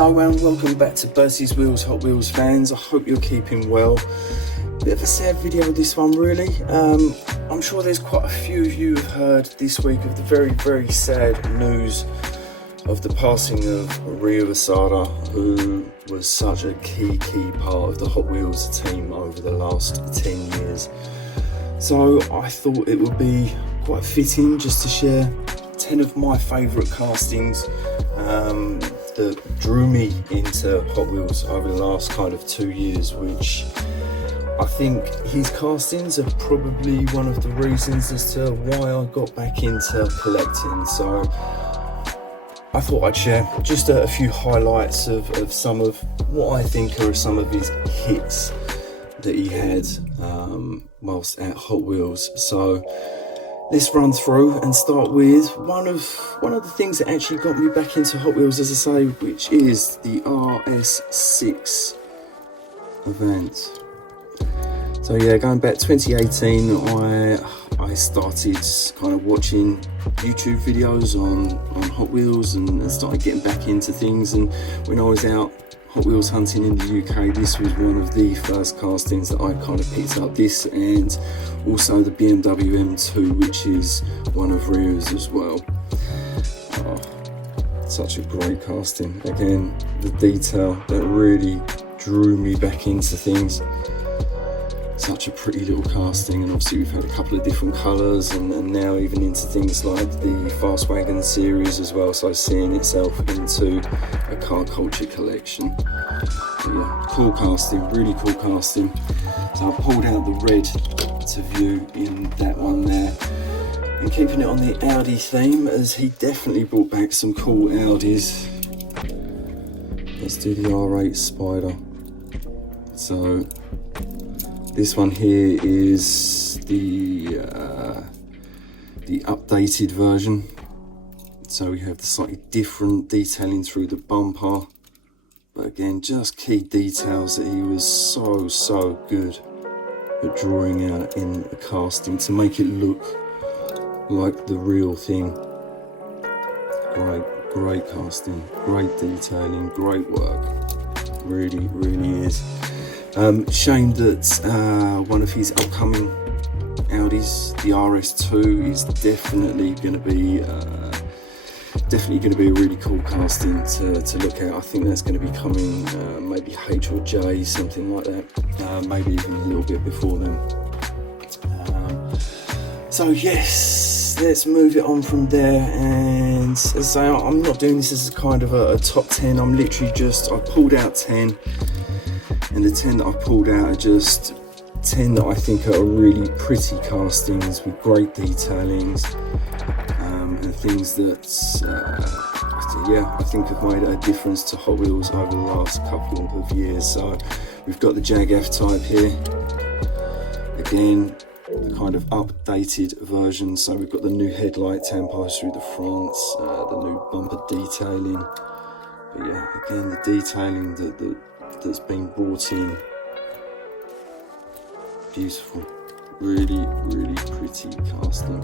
Hello and welcome back to BERTIE'S Wheels Hot Wheels fans. I hope you're keeping well. Bit of a sad video this one really. I'm sure there's quite a few of you have heard this week of the very sad news of the passing of Ryu Asada, who was such a key part of the Hot Wheels team over the last 10 years. So I thought it would be quite fitting just to share 10 of my favourite castings that drew me into Hot Wheels over the last kind of 2 years, which I think his castings are probably one of the reasons as to why I got back into collecting. So I thought I'd share just a few highlights of some of what I think are some of his hits that he had whilst at Hot Wheels. So let's run through and start with one of the things that actually got me back into Hot Wheels, as I say, which is the RS6 event. So yeah, going back 2018, I started kind of watching YouTube videos on Hot Wheels and started getting back into things. And when I was out Hot Wheels hunting in the UK, this was one of the first castings that I kind of picked up. This and also the BMW M2, which is one of Ryu's as well. Oh, such a great casting. Again, the detail that really drew me back into things. Such a pretty little casting, and obviously we've had a couple of different colours and now even into things like the Fast Wagon series as well, so seeing itself into a car culture collection. But yeah, cool casting, really cool casting. So I pulled out the red to view in that one there, and keeping it on the Audi theme, as he definitely brought back some cool Audis. Let's do the R8 Spider. So this one here is the updated version. So we have the slightly different detailing through the bumper, but again, just key details that he was so good at drawing out in the casting to make it look like the real thing. Great casting, great detailing, great work. Really is. Shame that one of his upcoming Audis, the RS2, is definitely going to be a really cool casting to look at. I think that's going to be coming maybe H or J, something like that, maybe even a little bit before then. So yes, let's move it on from there. And as I say, I'm not doing this as a kind of a top 10. I'm literally I pulled out 10. And the 10 that I've pulled out are just 10 that I think are really pretty castings with great detailings, and things that, I think have made a difference to Hot Wheels over the last couple of years. So we've got the Jaguar FType here. Again, the kind of updated version. So we've got the new headlight tampos through the front, the new bumper detailing. But yeah, again, the detailing that's been brought in, beautiful, really pretty casting.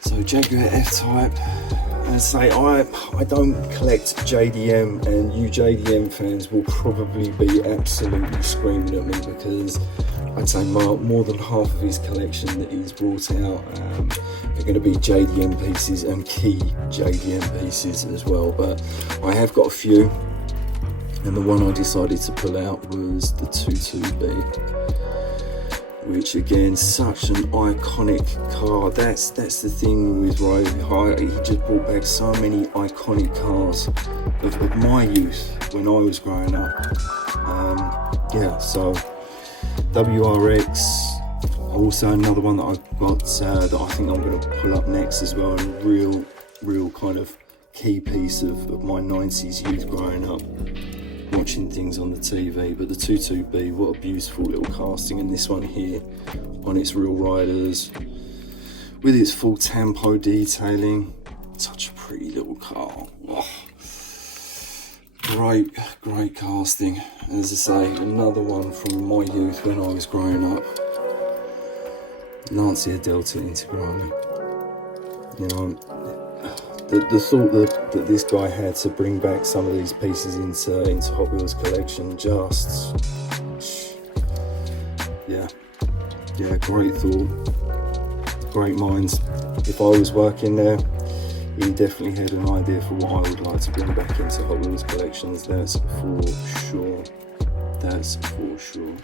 So Jaguar FType, as I say, I don't collect JDM, and you JDM fans will probably be absolutely screaming at me, because I'd say more than half of his collection that he's brought out are going to be JDM pieces, and key JDM pieces as well. But I have got a few, and the one I decided to pull out was the 22B, which again, such an iconic car. That's the thing with Ryu. He just brought back so many iconic cars of my youth when I was growing up. So WRX, also another one that I've got that I think I'm going to pull up next as well, and real kind of key piece of my 90s youth growing up, watching things on the TV. But the 22B, what a beautiful little casting, and this one here on its real riders with its full tampo detailing. Such a pretty little car. Oh, great casting. As I say, another one from my youth when I was growing up. Lancia Delta Integrale. You know, the thought that this guy had to bring back some of these pieces into Hot Wheels collection, just yeah, great thought, great minds. If I was working there, he definitely had an idea for what I would like to bring back into Hot Wheels collections, that's for sure. That's for sure.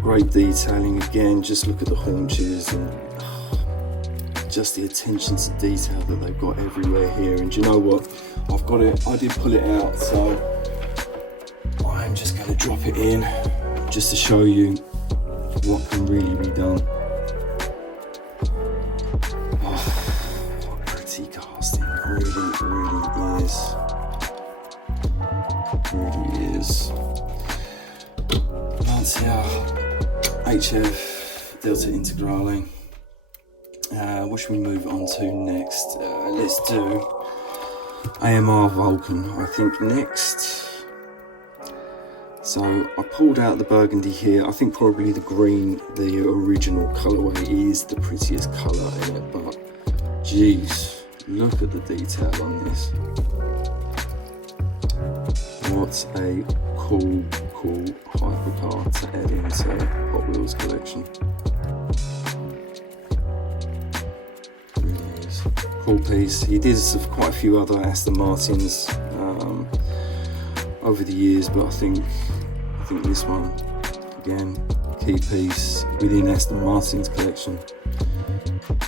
Great detailing again, just look at the haunches and just the attention to detail that they've got everywhere here. And do you know what? I've got it, I did pull it out, so I'm just going to drop it in just to show you what can really be done. What pretty casting, really is. Really is. Lancia HF Delta Integrale. What should we move on to next? Let's do AMR Vulcan, I think, next. So I pulled out the burgundy here. I think probably the green, the original colourway, is the prettiest colour in it, but geez, look at the detail on this. What a cool hypercar to add into Hot Wheels collection. Really is. Cool piece. He did quite a few other Aston Martins over the years, but I think this one, again, key piece within Aston Martin's collection.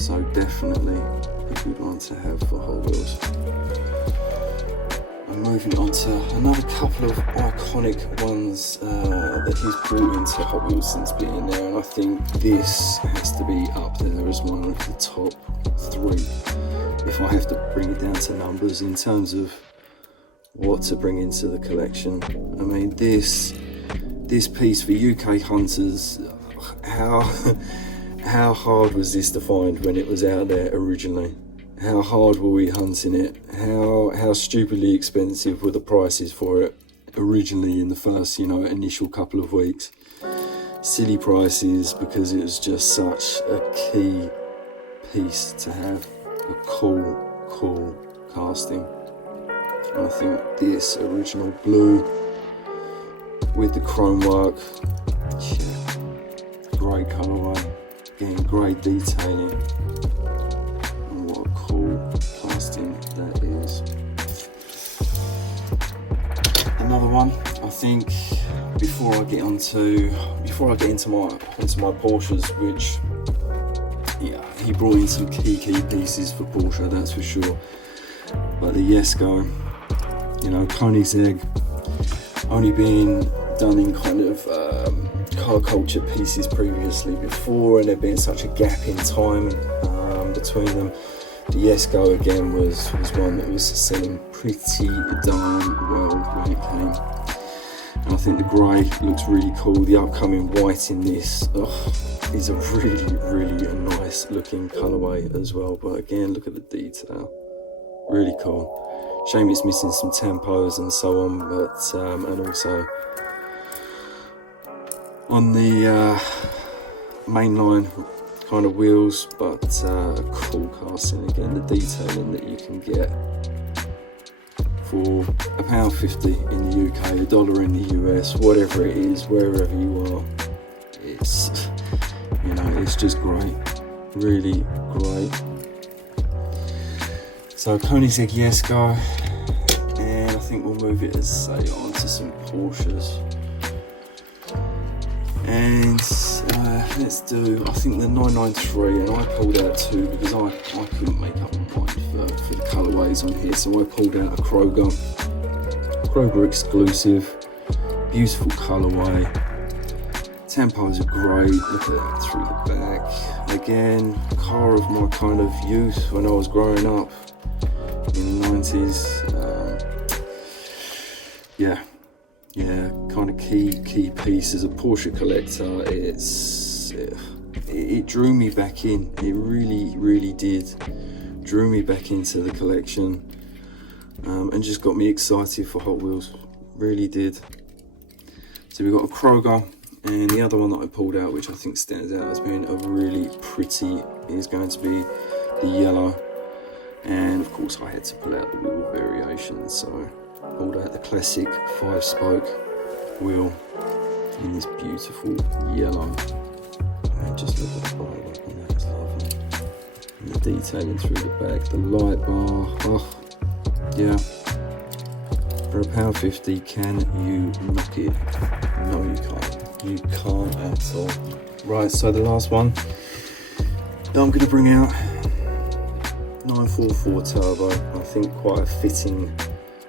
So definitely a good one to have for Hot Wheels. And moving on to another couple of iconic ones that he's brought into Hot Wheels since being there, and I think this has to be up there as one of the top 3 if I have to bring it down to numbers in terms of what to bring into the collection. I mean, this piece for UK hunters, how hard was this to find when it was out there originally? How hard were we hunting it? How stupidly expensive were the prices for it originally in the first, initial couple of weeks? Silly prices, because it was just such a key piece to have a cool casting. And I think this original blue with the chrome work, yeah, great colourway, again, great detailing. And what a cool casting that is. Another one, I think, before I get into my Porsches, which, yeah, he brought in some key pieces for Porsche, that's for sure. But the Jesko, Koenigsegg, only being done in kind of car culture pieces previously before, and there being such a gap in time between them. The Jesko again was one that was selling pretty darn well when it came. And I think the grey looks really cool. The upcoming white in this is a really nice looking colourway as well. But again, look at the detail. Really cool. Shame it's missing some tempos and so on, but and also on the mainline kind of wheels, but a cool casting. Again, the detailing that you can get for £1.50 in the UK, $1 in the US, whatever it is, wherever you are, it's it's just great, really great. So Koenigsegg Jesko, and I think we'll move it, as I say, on to some Porsches. And let's do, I think, the 993, and I pulled out 2 because I couldn't make up my mind for the colourways on here, so I pulled out a Kroger exclusive, beautiful colourway. Tempos are great, look at that through the back. Again, car of my kind of youth when I was growing up in the 90s. Yeah, kind of key piece. As a Porsche collector, it drew me back in. It really did. Drew me back into the collection, and just got me excited for Hot Wheels. Really did. So we've got a Kroger, and the other one that I pulled out, which I think stands out as being a really pretty, is going to be the yellow And of course I had to pull out the wheel variations, so I pulled out the classic 5-spoke wheel in this beautiful yellow. And just look at the bright work on that, it's lovely. And the detailing through the back, the light bar, oh yeah. For £1.50, can you knock it? No, you can't. You can't at all. Right, so the last one that I'm going to bring out, 944 turbo. I think quite a fitting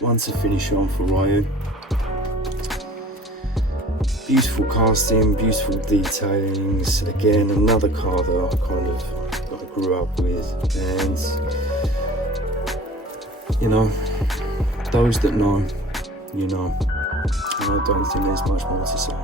one to finish on for Ryu. Beautiful casting, beautiful detailings. Again, another car that I grew up with, and you know, those that know, you know. And I don't think there's much more to say.